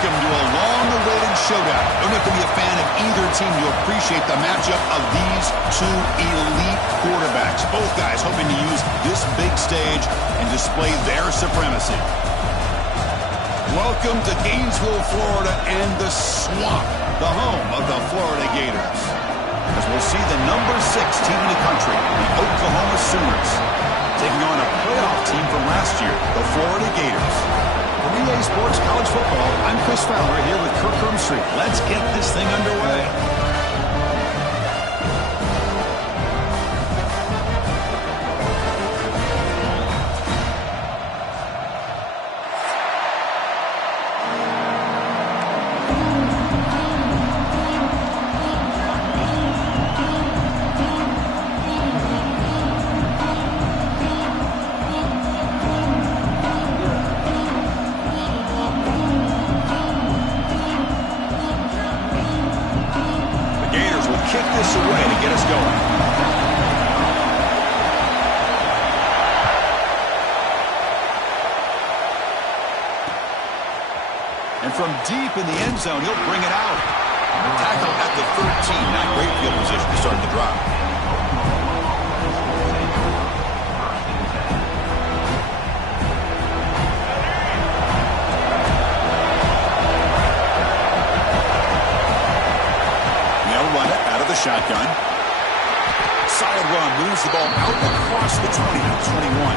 Welcome to a long-awaited showdown. You don't have to be a fan of either team to appreciate the matchup of these two elite quarterbacks. Both guys hoping to use this big stage and display their supremacy. Welcome to Gainesville, Florida, and the Swamp, the home of the Florida Gators. As we'll see the number 6 team in the country, the Oklahoma Sooners, taking on a playoff team from last year, the Florida Gators. From EA Sports College Football, I'm Chris Fowler here with Kirk Crumstreet. Let's get this thing underway. And from deep in the end zone, he'll bring it out. Tackle at the 13. Not great field position to start the drive. They'll run it out of the shotgun. Solid run. Moves the ball out across the 20-21.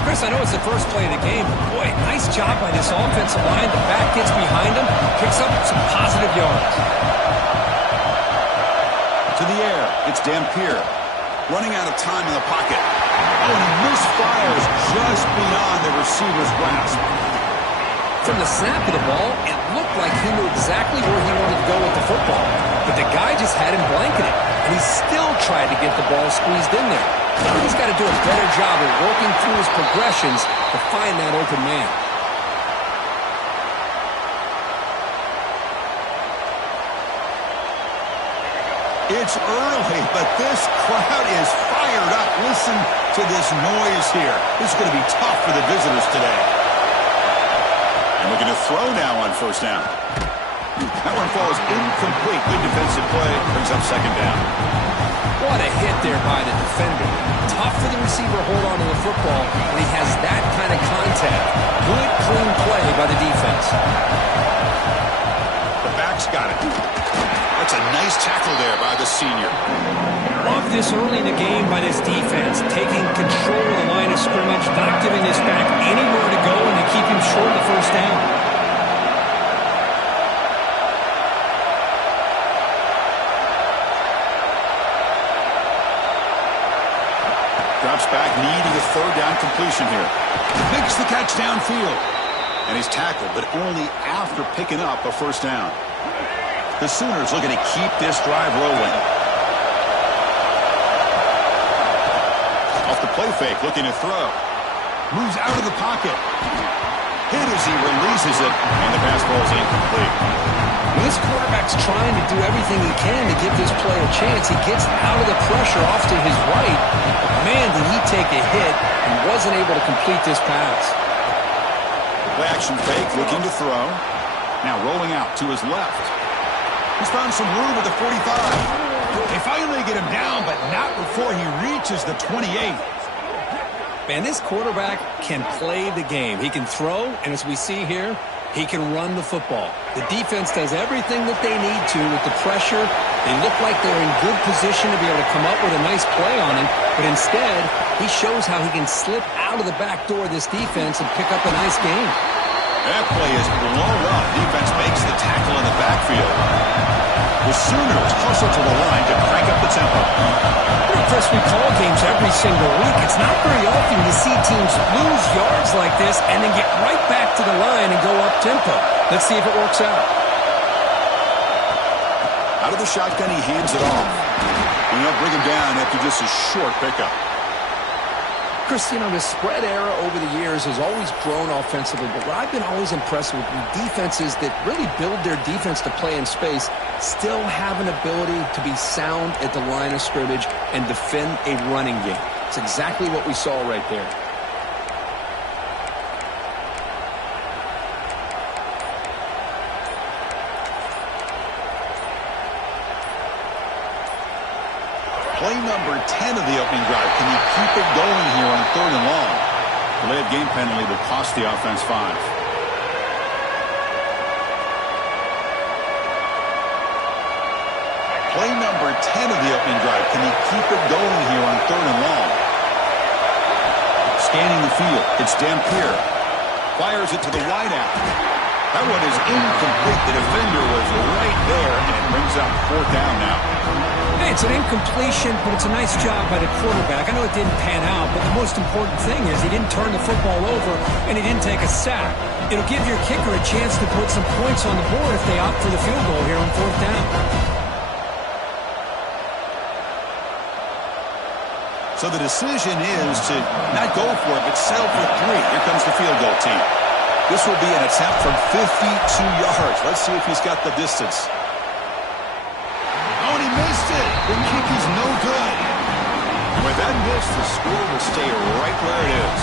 Chris, I know it's the first play of the game, but boy, nice job by this offensive line. The back gets behind him, picks up some positive yards. To the air, it's Dampier. Running out of time in the pocket. Oh, and he misfires just beyond the receiver's grasp. From the snap of the ball, it looked like he knew exactly where he wanted to go with the football. But the guy just had him blanketed, and he still tried to get the ball squeezed in there. He's got to do a better job of working through his progressions to find that open man. It's early, but this crowd is fired up. Listen to this noise here. This is going to be tough for the visitors today. And looking to throw now on first down. That one falls incomplete. Good defensive play. Brings up second down. What a hit there by the defender. Tough for the receiver to hold on to the football when he has that kind of contact. Good, clean play by the defense. The back's got it. That's a nice tackle there by the senior. Love this early in the game by this defense. Taking control of the line of scrimmage, not giving this back anywhere to go, and to keep him short of the first down. Drops back, needing a third down completion here. Makes the catch downfield. And he's tackled, but only after picking up a first down. The Sooners looking to keep this drive rolling. Off the play fake, looking to throw. Moves out of the pocket. Hit as he releases it, and the pass ball is incomplete. When this quarterback's trying to do everything he can to give this player a chance, he gets out of the pressure off to his right. But man, did he take a hit and wasn't able to complete this pass. Play action fake, looking to throw. Now rolling out to his left. He's found some room at the 45. They finally get him down, but not before he reaches the 28. Man, this quarterback can play the game. He can throw, and as we see here, he can run the football. The defense does everything that they need to with the pressure. They look like they're in good position to be able to come up with a nice play on him, but instead, he shows how he can slip out of the back door of this defense and pick up a nice gain. That play is blown up. Defense makes the tackle in the backfield. The Sooners hustle to the line to crank up the tempo. Chris, we call games every single week. It's not very often you see teams lose yards like this and then get right back to the line and go up tempo. Let's see if it works out. Out of the shotgun, he hands it off. And they'll bring him down after just a short pickup. Chris, you know, the spread era over the years has always grown offensively, but what I've been always impressed with defenses that really build their defense to play in space still have an ability to be sound at the line of scrimmage and defend a running game. It's exactly what we saw right there. Play number 10 of the opening drive. Can you keep it going here on 3rd and long? Delayed game penalty will cost the offense 5. Play number 10 of the opening drive. Can you keep it going here on 3rd and long? Scanning the field. It's Dampier. Fires it to the wideout. That one is incomplete. The defender was right there, and it brings up 4th down now. Hey, it's an incompletion, but it's a nice job by the quarterback. I know it didn't pan out, but the most important thing is he didn't turn the football over, and he didn't take a sack. It'll give your kicker a chance to put some points on the board if they opt for the field goal here on 4th down. So the decision is to not go for it, but settle for 3. Here comes the field goal team. This will be an attempt from 52 yards. Let's see if he's got the distance. Oh, and he missed it. The kick is no good. With that miss, the score will stay right where it is.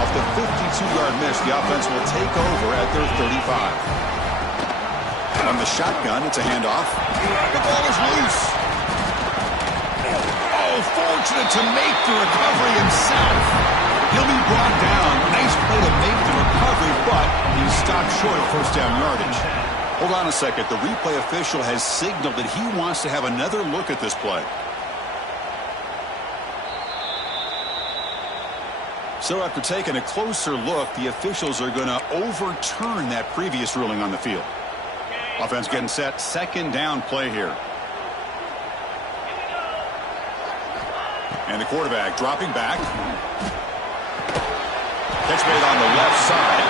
Off the 52-yard miss, the offense will take over at their 35. On the shotgun, it's a handoff. The ball is loose. Fortunate to make the recovery himself. He'll be brought down. Nice play to make the recovery, but he's stopped short of 1st down yardage. Hold on a second. The replay official has signaled that he wants to have another look at this play. So after taking a closer look, the officials are going to overturn that previous ruling on the field. Offense getting set. 2nd down play here. And the quarterback dropping back. Catch made on the left side.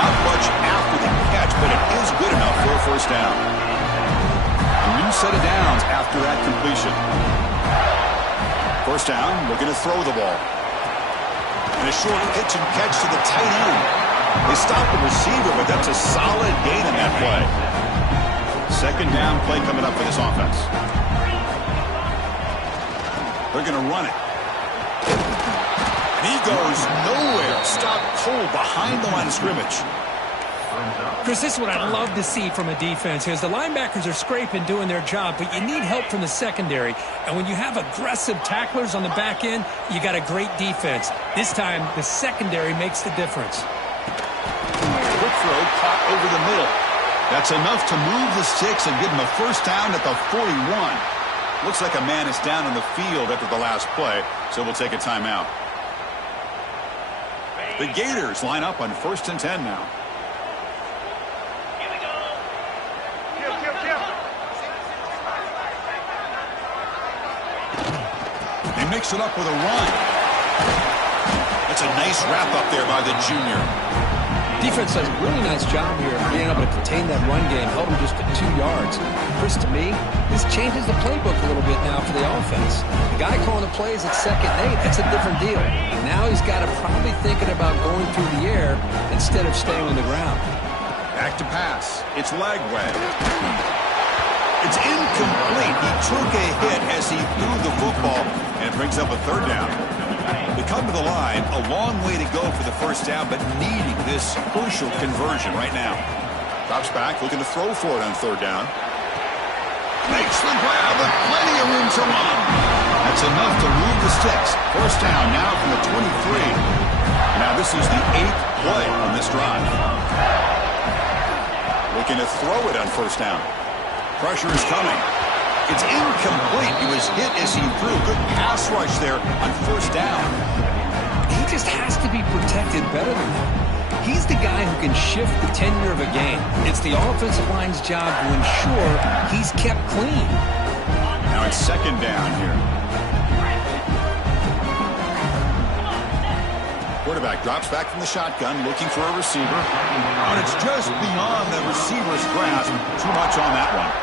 Not much after the catch, but it is good enough for a 1st down. A new set of downs after that completion. 1st down, looking to throw the ball. And a short pitch and catch to the tight end. They stop the receiver, but that's a solid gain in that play. 2nd down play coming up for this offense. They're going to run it. And he goes nowhere. Stopped cold behind the line of scrimmage. Chris, this is what I love to see from a defense. Is the linebackers are scraping, doing their job, but you need help from the secondary. And when you have aggressive tacklers on the back end, you got a great defense. This time, the secondary makes the difference. Quick throw caught over the middle. That's enough to move the sticks and give him a 1st down at the 41. Looks like a man is down on the field after the last play, so we'll take a timeout. The Gators line up on 1st and 10 now. They mix it up with a run. That's a nice wrap up there by the junior. Defense does a really nice job here of being able to contain that run game, held him just at 2 yards. Chris, to me, this changes the playbook a little bit now for the offense. The guy calling the plays at 2nd and 8, that's a different deal. Now he's got to probably thinking about going through the air instead of staying on the ground. Back to pass. It's Lagway. It's incomplete. He took a hit as he threw the football, and it brings up a 3rd down. They come to the line, a long way to go for the 1st down, but needing this crucial conversion right now. Drops back, looking to throw for it on 3rd down. Makes the grab with plenty of room to run. That's enough to move the sticks. 1st down now from the 23. Now this is the 8th play on this drive. Looking to throw it on 1st down. Pressure is coming. It's incomplete. He was hit as he threw. Good pass rush there on 1st down. He just has to be protected better than that. He's the guy who can shift the tenure of a game. It's the offensive line's job to ensure he's kept clean. Now it's 2nd down here. Quarterback drops back from the shotgun, looking for a receiver. And it's just beyond the receiver's grasp. Too much on that one.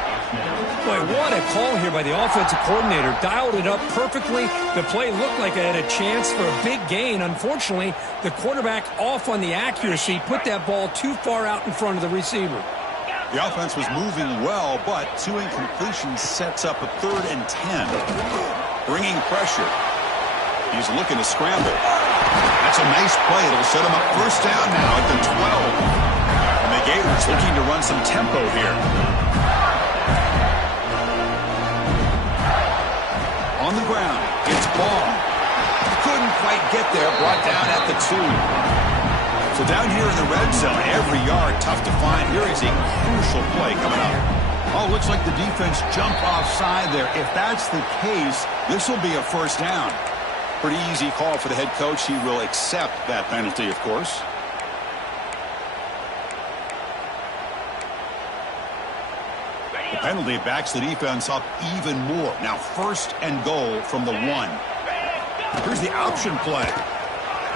Boy, what a call here by the offensive coordinator. Dialed it up perfectly. The play looked like it had a chance for a big gain. Unfortunately, the quarterback off on the accuracy, put that ball too far out in front of the receiver. The offense was moving well, but 2 incompletions sets up a 3rd and 10. Bringing pressure. He's looking to scramble. That's a nice play. It'll set him up 1st down now at the 12. And the Gators looking to run some tempo here. quite get there. Brought down at the 2. So down here in the red zone, every yard tough to find. Here is a crucial play coming up. Oh, looks like the defense jumped offside there. If that's the case, this will be a first down. Pretty easy call for the head coach. He will accept that penalty, of course. The penalty backs the defense up even more. Now first and goal from the 1. Here's the option play.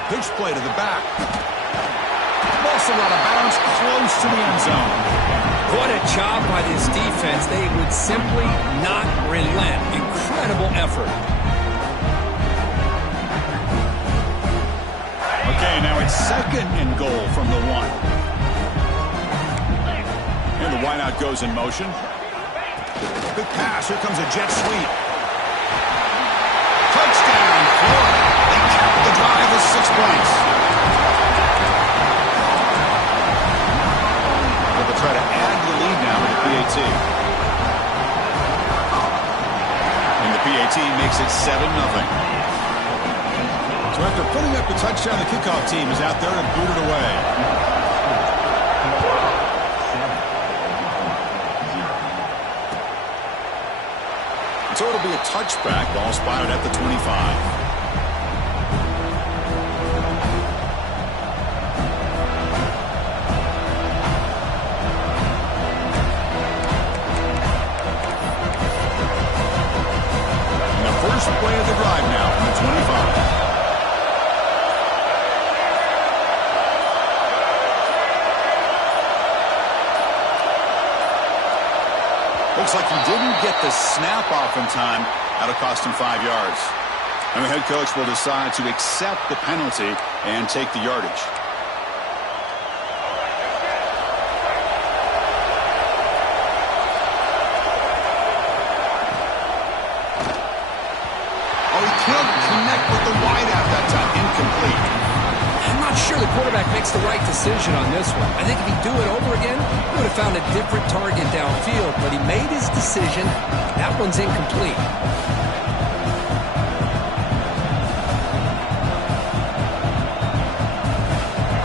Pitch play to the back. Also out of bounds, close to the end zone. What a job by this defense. They would simply not relent. Incredible effort. Okay, now it's second and goal from the 1. And the wideout goes in motion. Big pass. Here comes a jet sweep. Touchdown, Florida. They cap the drive with 6 points. They'll try to add the lead now with the PAT. And the PAT makes it 7-0. So after putting up the touchdown, the kickoff team is out there and booted away. So it'll be a touchback. Ball spotted at the 25. First play of the drive now from the 25. Looks like he didn't get the snap off in time. That'll cost him 5 yards. And the head coach will decide to accept the penalty and take the yardage. Can't connect with the wideout that time. Incomplete. I'm not sure the quarterback makes the right decision on this one. I think if he'd do it over again, he would have found a different target downfield, but he made his decision. That one's incomplete.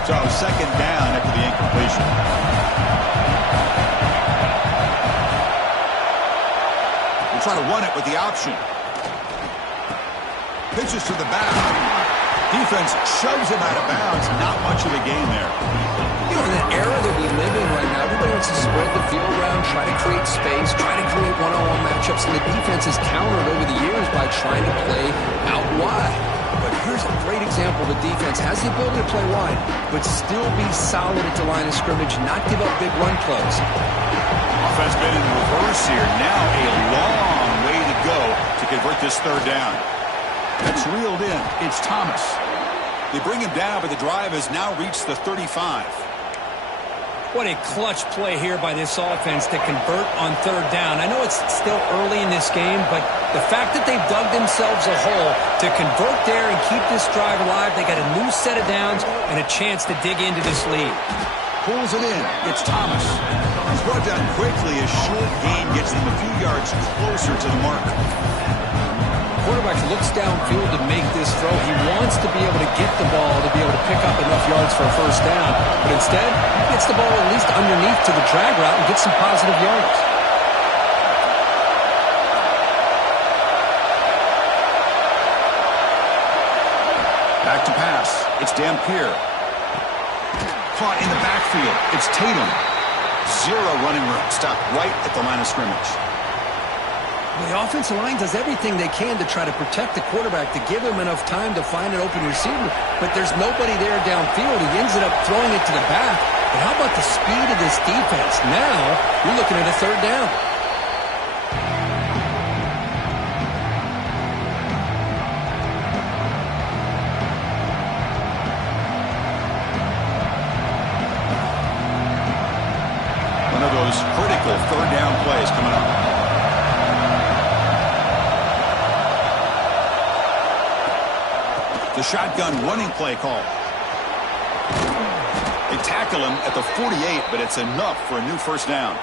So second down after the incompletion. We'll try to run it with the option. Pitches to the back. Defense shoves him out of bounds. Not much of a gain there. You know, in the era that we live in right now, everybody wants to spread the field around, try to create space, try to create one-on-one matchups, and the defense has countered over the years by trying to play out wide. But here's a great example. The defense has the ability to play wide, but still be solid at the line of scrimmage, not give up big run plays. Offense been in reverse here. Now a long way to go to convert this third down. That's reeled in. It's Thomas. They bring him down, but the drive has now reached the 35. What a clutch play here by this offense to convert on third down. I know it's still early in this game, but the fact that they've dug themselves a hole to convert there and keep this drive alive, they got a new set of downs and a chance to dig into this lead. Pulls it in. It's Thomas. He's brought down quickly. A short gain gets him a few yards closer to the mark. Quarterback looks downfield to make this throw. He wants to be able to get the ball to be able to pick up enough yards for a first down. But instead, he gets the ball at least underneath to the drag route and gets some positive yards. Back to pass. It's Dampier. Caught in the backfield. It's Tatum. Zero running room. Stopped right at the line of scrimmage. Well, the offensive line does everything they can to try to protect the quarterback, to give him enough time to find an open receiver. But there's nobody there downfield. He ends up throwing it to the back. But how about the speed of this defense? Now you're looking at a third down. One of those critical third down plays coming up. The shotgun running play call. They tackle him at the 48, but it's enough for a new first down.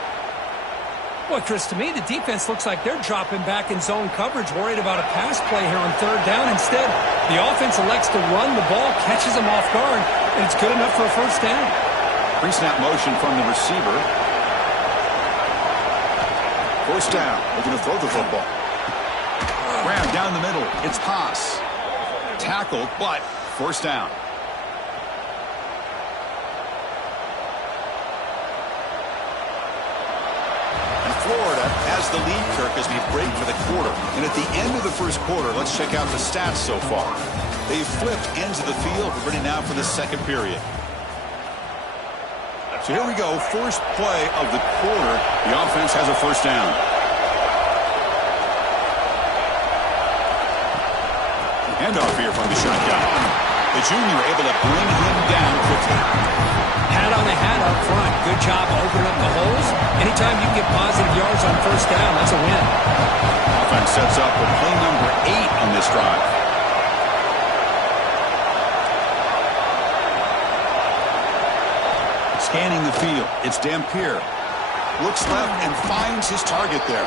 Boy, Chris, to me, the defense looks like they're dropping back in zone coverage, worried about a pass play here on third down. Instead, the offense elects to run the ball, catches them off guard, and it's good enough for a first down. Pre-snap motion from the receiver. First down. Looking to throw the football. Grab down the middle. It's Haas. Tackled, but first down. Florida has the lead, Kirk, as we break for the quarter. And at the end of the first quarter, let's check out the stats so far. They've flipped ends of the field. We're ready now for the second period. So here we go. First play of the quarter. The offense has a first down. Handoff here from the shotgun. The junior able to bring him down quickly. Hat on the hat up front. Good job opening up the holes. Anytime you can get positive yards on first down, that's a win. Offense sets up with play number 8 on this drive. Scanning the field. It's Dampier. Looks left and finds his target there.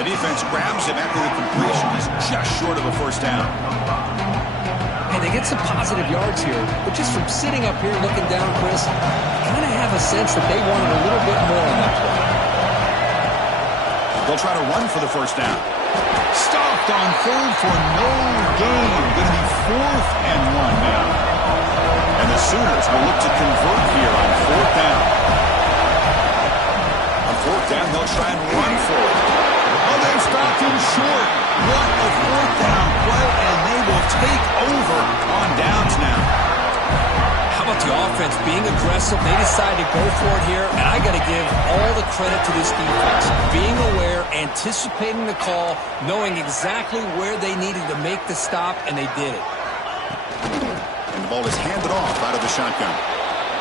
The defense grabs him after the completion. He's just short of a first down. Hey, they get some positive yards here, but just from sitting up here looking down, Chris, I kind of have a sense that they wanted a little bit more on that play. They'll try to run for the first down. Stopped on third for no gain. Going to be 4th and 1 now. And the Sooners will look to convert here on 4th down. On 4th down, they'll try and run for it. Oh, they've stopped him short. What a 4th down play, and they will take over on downs now. How about the offense being aggressive? They decide to go for it here, and I got to give all the credit to this defense. Being aware, anticipating the call, knowing exactly where they needed to make the stop, and they did it. And the ball is handed off out of the shotgun.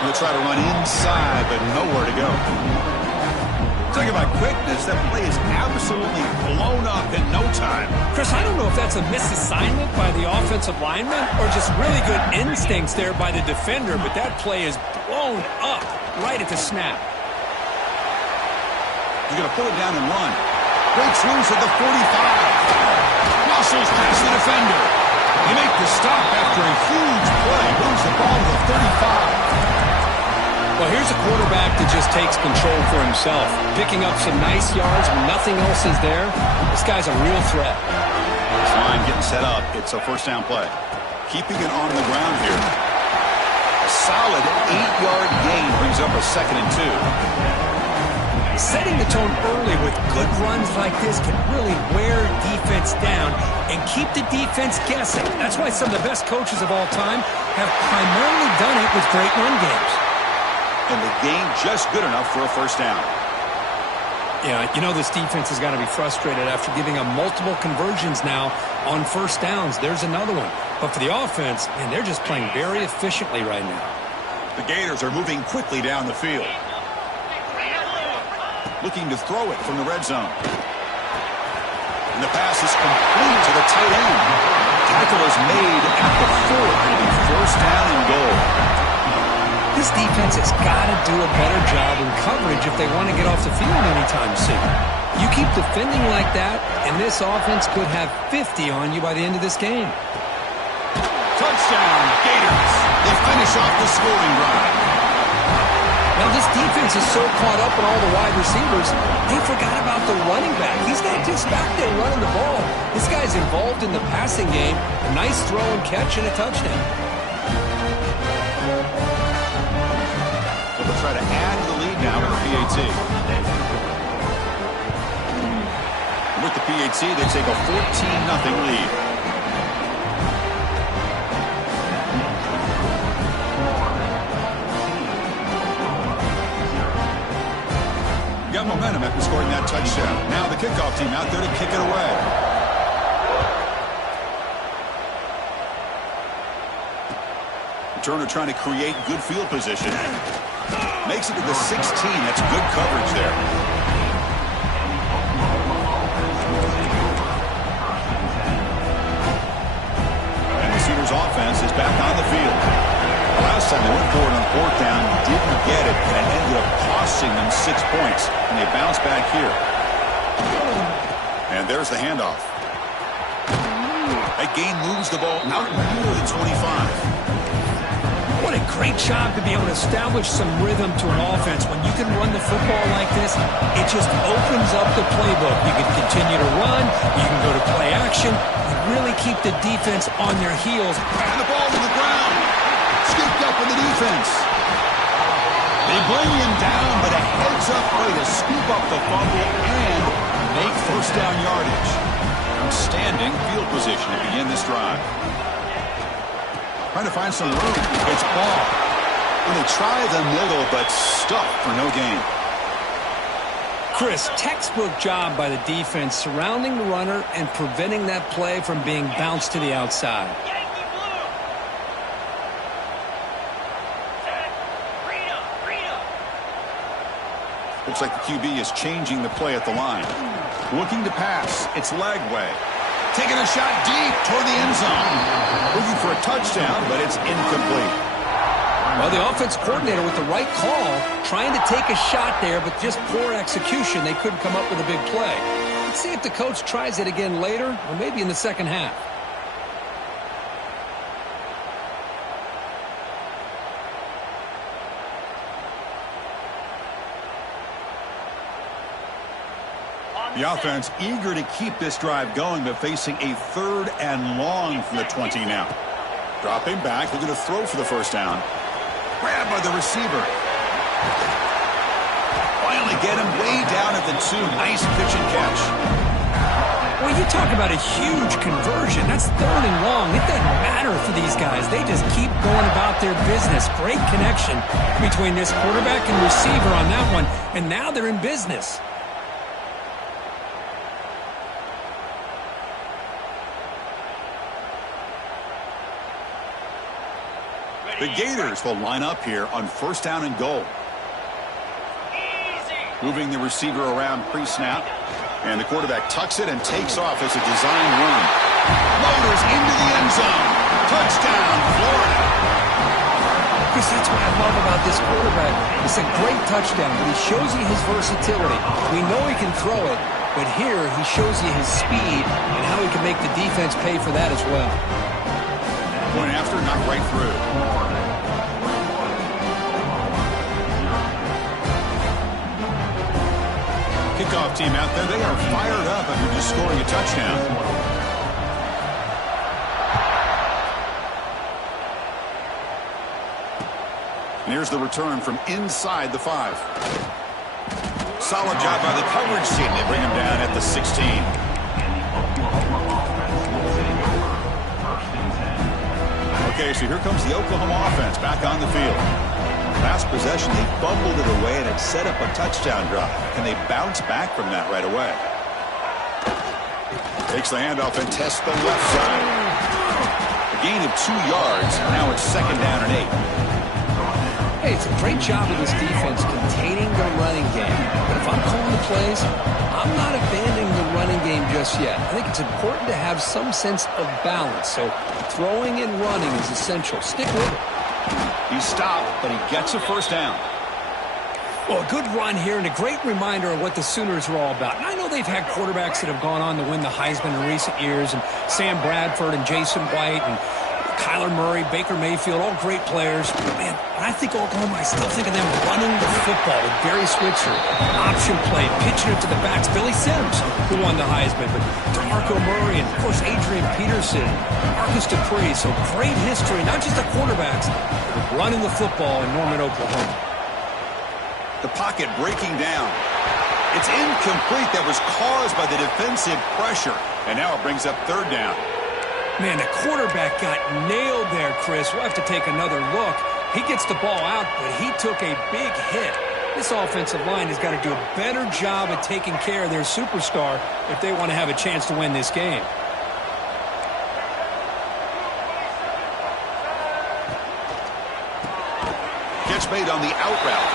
They'll try to run inside, but nowhere to go. Talking about quickness, that play is absolutely blown up in no time. Chris, I don't know if that's a misassignment by the offensive lineman or just really good instincts there by the defender, but that play is blown up right at the snap. He's going to pull it down and run. Breaks loose at the 45. Muscles past the defender. They make the stop after a huge play. Moves the ball to the 35. Well, here's a quarterback that just takes control for himself. Picking up some nice yards when nothing else is there. This guy's a real threat. This line getting set up. It's a first down play. Keeping it on the ground here. A solid 8-yard gain brings up a 2nd and 2. Setting the tone early with good runs like this can really wear defense down and keep the defense guessing. That's why some of the best coaches of all time have primarily done it with great run games. And the game just good enough for a first down. Yeah, you know this defense has got to be frustrated after giving up multiple conversions now on first downs. There's another one. But for the offense, man, they're just playing very efficiently right now. The Gators are moving quickly down the field. Looking to throw it from the red zone. And the pass is complete to the tight end. Tackle is made at the 4. It'll be first down and goal. This defense has got to do a better job in coverage if they want to get off the field anytime soon. You keep defending like that, and this offense could have 50 on you by the end of this game. Touchdown, Gators. They finish off the scoring drive. Now, this defense is so caught up in all the wide receivers, they forgot about the running back. He's not just back there running the ball. This guy's involved in the passing game. A nice throw and catch and a touchdown. They'll try to add to the lead now with the PAT. With the PAT, they take a 14-0 lead. Got momentum after scoring that touchdown. Now the kickoff team out there to kick it away. Turner trying to create good field position. Makes it to the 16. That's good coverage there. And the Sooners offense is back on the field. The last time they went forward on 4th down, didn't get it, and it ended up costing them 6 points. And they bounce back here. And there's the handoff. That gain moves the ball out near the 25. What a great job to be able to establish some rhythm to an offense. When you can run the football like this, it just opens up the playbook. You can continue to run. You can go to play action. You really keep the defense on their heels. And the ball to the ground. Scooped up in the defense. They bring him down, but a heads-up play to scoop up the fumble and make first down yardage. Outstanding field position to begin this drive. Trying to find some room. It's ball. And they try the middle, but stuffed for no gain. Chris, textbook job by the defense surrounding the runner and preventing that play from being bounced to the outside. Looks like the QB is changing the play at the line. Looking to pass. It's Lagway. Taking a shot deep toward the end zone. Looking for a touchdown, but it's incomplete. Well, the offense coordinator with the right call, trying to take a shot there, but just poor execution. They couldn't come up with a big play. Let's see if the coach tries it again later, or maybe in the second half. The offense eager to keep this drive going, but facing a 3rd and long from the 20 now. Dropping back, looking to throw for the first down. Grabbed by the receiver. Finally get him way down at the 2. Nice pitch and catch. Well, you talk about a huge conversion. That's 3rd and long. It doesn't matter for these guys. They just keep going about their business. Great connection between this quarterback and receiver on that one, and now they're in business. The Gators will line up here on first down and goal. Moving the receiver around pre-snap. And the quarterback tucks it and takes off as a design run. Motors into the end zone. Touchdown, Florida. Chris, that's what I love about this quarterback. It's a great touchdown, but he shows you his versatility. We know he can throw it, but here he shows you his speed and how he can make the defense pay for that as well. Point after, not right through. Kickoff team out there, they are fired up after just scoring a touchdown. And here's the return from inside the 5. Solid job by the coverage team. They bring him down at the 16. Okay, so here comes the Oklahoma offense back on the field. Last possession, they fumbled it away, and it set up a touchdown drive. Can they bounce back from that right away? Takes the handoff and tests the left side. A gain of 2 yards. Now it's 2nd down and 8. Hey, it's a great job of this defense containing the running game. But if I'm calling the plays, I'm not abandoning the running game just yet. I think it's important to have some sense of balance. So throwing and running is essential. Stick with it. He stopped, but he gets a first down. Well, a good run here and a great reminder of what the Sooners are all about. And I know they've had quarterbacks that have gone on to win the Heisman in recent years, and Sam Bradford and Jason White and Kyler Murray, Baker Mayfield, all great players. But man, when I think Oklahoma, I still think of them running the football with Barry Switzer, option play, pitching it to the backs. Billy Sims, who won the Heisman, but DeMarco Murray and, of course, Adrian Peterson, Marcus Dupree. So great history, not just the quarterbacks, but running the football in Norman, Oklahoma. The pocket breaking down. It's incomplete. That was caused by the defensive pressure. And now it brings up 3rd down. Man, the quarterback got nailed there, Chris. We'll have to take another look. He gets the ball out, but he took a big hit. This offensive line has got to do a better job of taking care of their superstar if they want to have a chance to win this game. Catch made on the out route.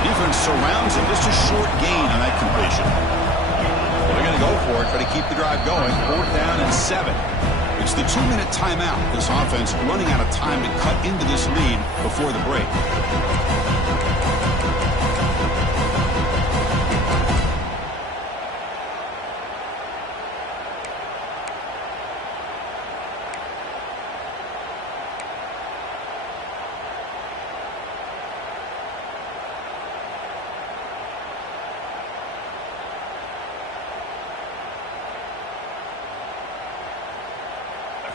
Defense surrounds him. Just a short gain on that completion. Well, they're going to go for it, try to keep the drive going. 4th down and 7. It's the 2-minute timeout. This offense running out of time to cut into this lead before the break.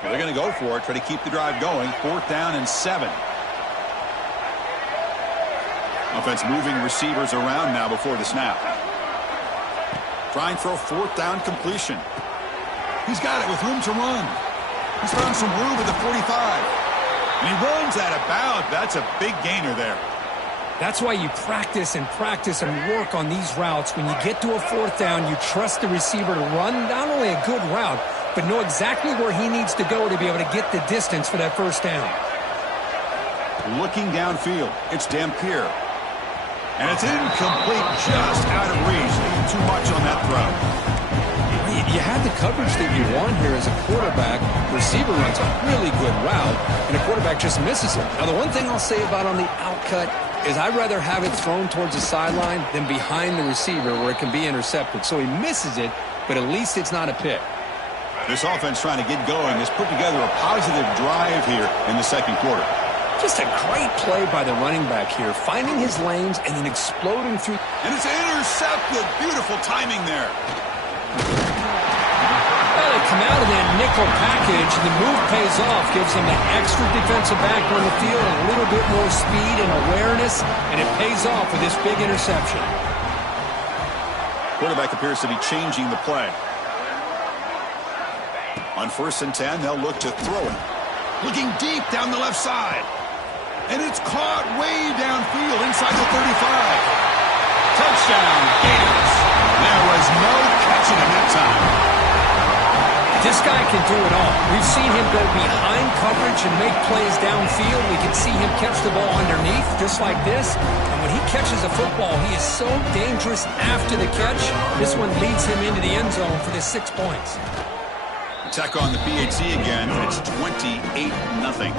Well, they're going to go for it, try to keep the drive going. 4th down and 7. Offense moving receivers around now before the snap. Trying for a 4th down completion. He's got it with room to run. He's found some room at the 45. And he runs out of bounds. That's a big gainer there. That's why you practice and work on these routes. When you get to a 4th down, you trust the receiver to run not only a good route, but know exactly where he needs to go to be able to get the distance for that 1st down. Looking downfield, it's Dampier. And it's incomplete, just out of reach. Too much on that throw. You have the coverage that you want here as a quarterback. Receiver runs a really good route, and a quarterback just misses it. Now, the one thing I'll say about on the outcut is I'd rather have it thrown towards the sideline than behind the receiver where it can be intercepted. So he misses it, but at least it's not a pick. This offense trying to get going has put together a positive drive here in the 2nd quarter. Just a great play by the running back here, finding his lanes and then exploding through. And it's intercepted. Beautiful timing there. Well, they come out of that nickel package, and the move pays off, gives them an extra defensive back on the field, and a little bit more speed and awareness, and it pays off with this big interception. Quarterback appears to be changing the play. On 1st and 10, they'll look to throw it. Looking deep down the left side. And it's caught way downfield inside the 35. Touchdown, Gators. There was no catching him that time. This guy can do it all. We've seen him go behind coverage and make plays downfield. We can see him catch the ball underneath, just like this. And when he catches a football, he is so dangerous after the catch. This one leads him into the end zone for the 6 points. Attack on the PAT again. It's 28-0.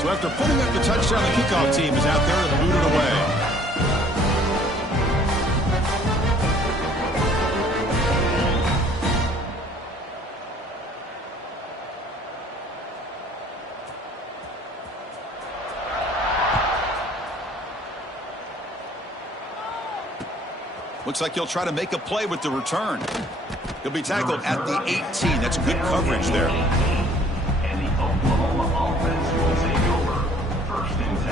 So after putting up the touchdown, the kickoff team is out there to boot it away. Looks like he'll try to make a play with the return. He'll be tackled at the 18. That's good coverage there. And the Oklahoma offense will take over. 1st and 10.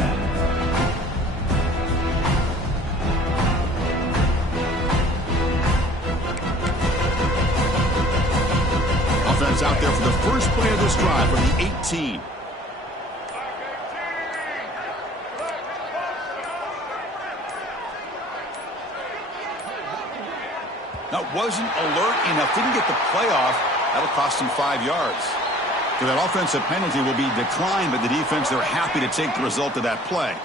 Offense out there for the first play of this drive from the 18. That wasn't alert enough. Didn't get the play off. That'll cost him 5 yards. So that offensive penalty will be declined by the defense. They're happy to take the result of that play.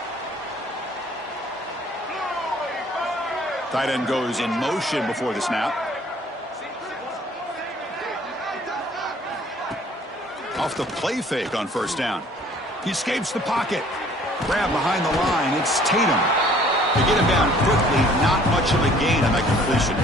Tight end goes in motion before the snap. Off the play fake on 1st down. He escapes the pocket. Grab behind the line. It's Tatum. They get him down quickly. Not much of a gain on that completion.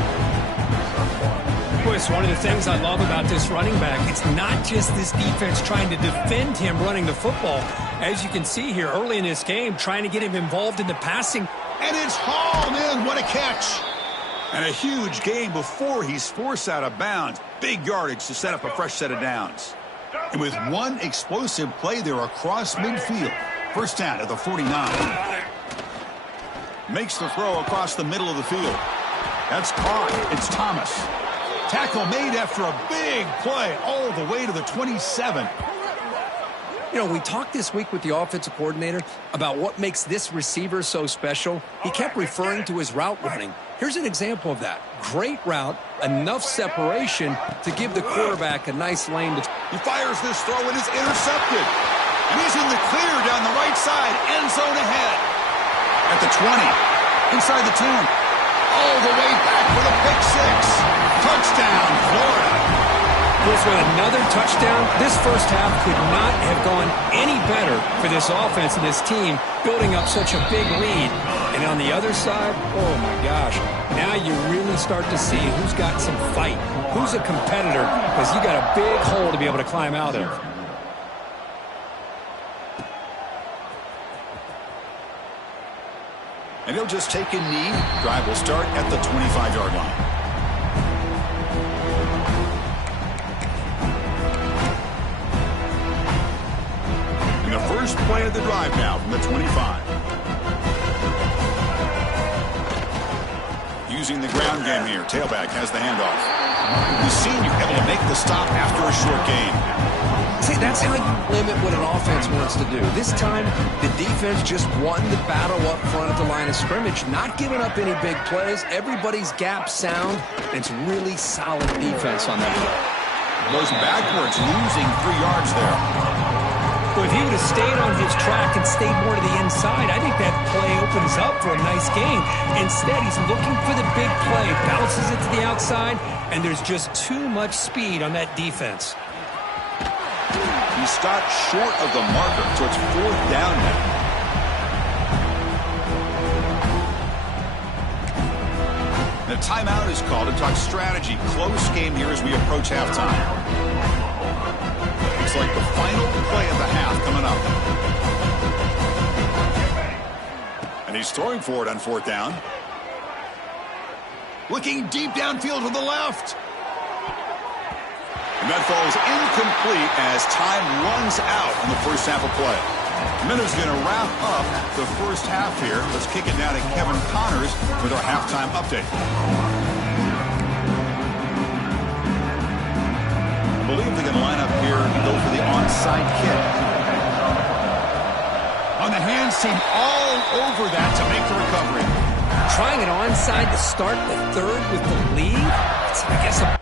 It's one of the things I love about this running back. It's not just this defense trying to defend him running the football. As you can see here early in this game, trying to get him involved in the passing. And it's hauled in. What a catch. And a huge gain before he's forced out of bounds. Big yardage to set up a fresh set of downs. And with one explosive play there across midfield. 1st down at the 49. Makes the throw across the middle of the field. That's caught. It's Thomas. Tackle made after a big play all the way to the 27. You know, we talked this week with the offensive coordinator about what makes this receiver so special. He kept referring to his route running. Here's an example of that. Great route, enough separation to give the quarterback a nice lane. He fires this throw and it's intercepted. And he's in the clear down the right side, end zone ahead. At the 20, inside the 10, all the way back for the pick 6. Touchdown, Florida. With another touchdown, this first half could not have gone any better for this offense and this team, building up such a big lead. And on the other side, oh my gosh, now you really start to see who's got some fight, who's a competitor, because you got a big hole to be able to climb out of. And he'll just take a knee. Drive will start at the 25-yard line. And the first play of the drive now from the 25. Using the ground game here. Tailback has the handoff. The senior able to make the stop after a short gain. See, that's how you limit what an offense wants to do. This time, the defense just won the battle up front at the line of scrimmage, not giving up any big plays. Everybody's gap sound. It's really solid defense on that play. Goes backwards, losing 3 yards there. Well, if he would have stayed on his track and stayed more to the inside, I think that play opens up for a nice gain. Instead, he's looking for the big play, bounces it to the outside, and there's just too much speed on that defense. He stopped short of the marker, so it's 4th down now. The timeout is called to talk strategy. Close game here as we approach halftime. Looks like the final play of the half coming up. And he's throwing for it on 4th down. Looking deep downfield to the left. And that falls incomplete as time runs out on the first half of play. Minutes going to wrap up the first half here. Let's kick it now to Kevin Connors with our halftime update. I believe they're going to line up here and go for the onside kick. On the hands team all over that to make the recovery. Trying an onside to start the third with the lead? It's, I guess, a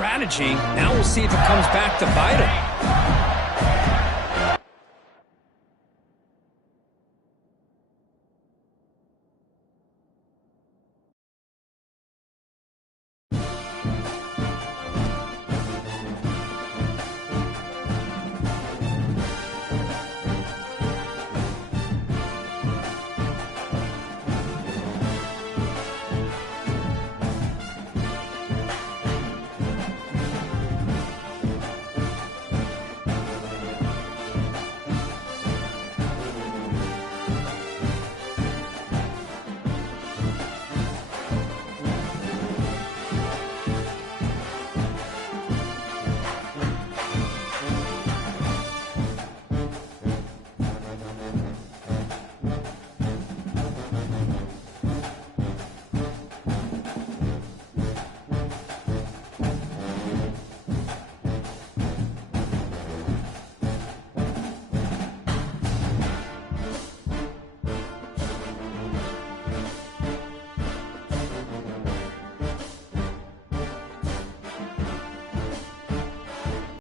strategy. Now we'll see if it comes back to bite him.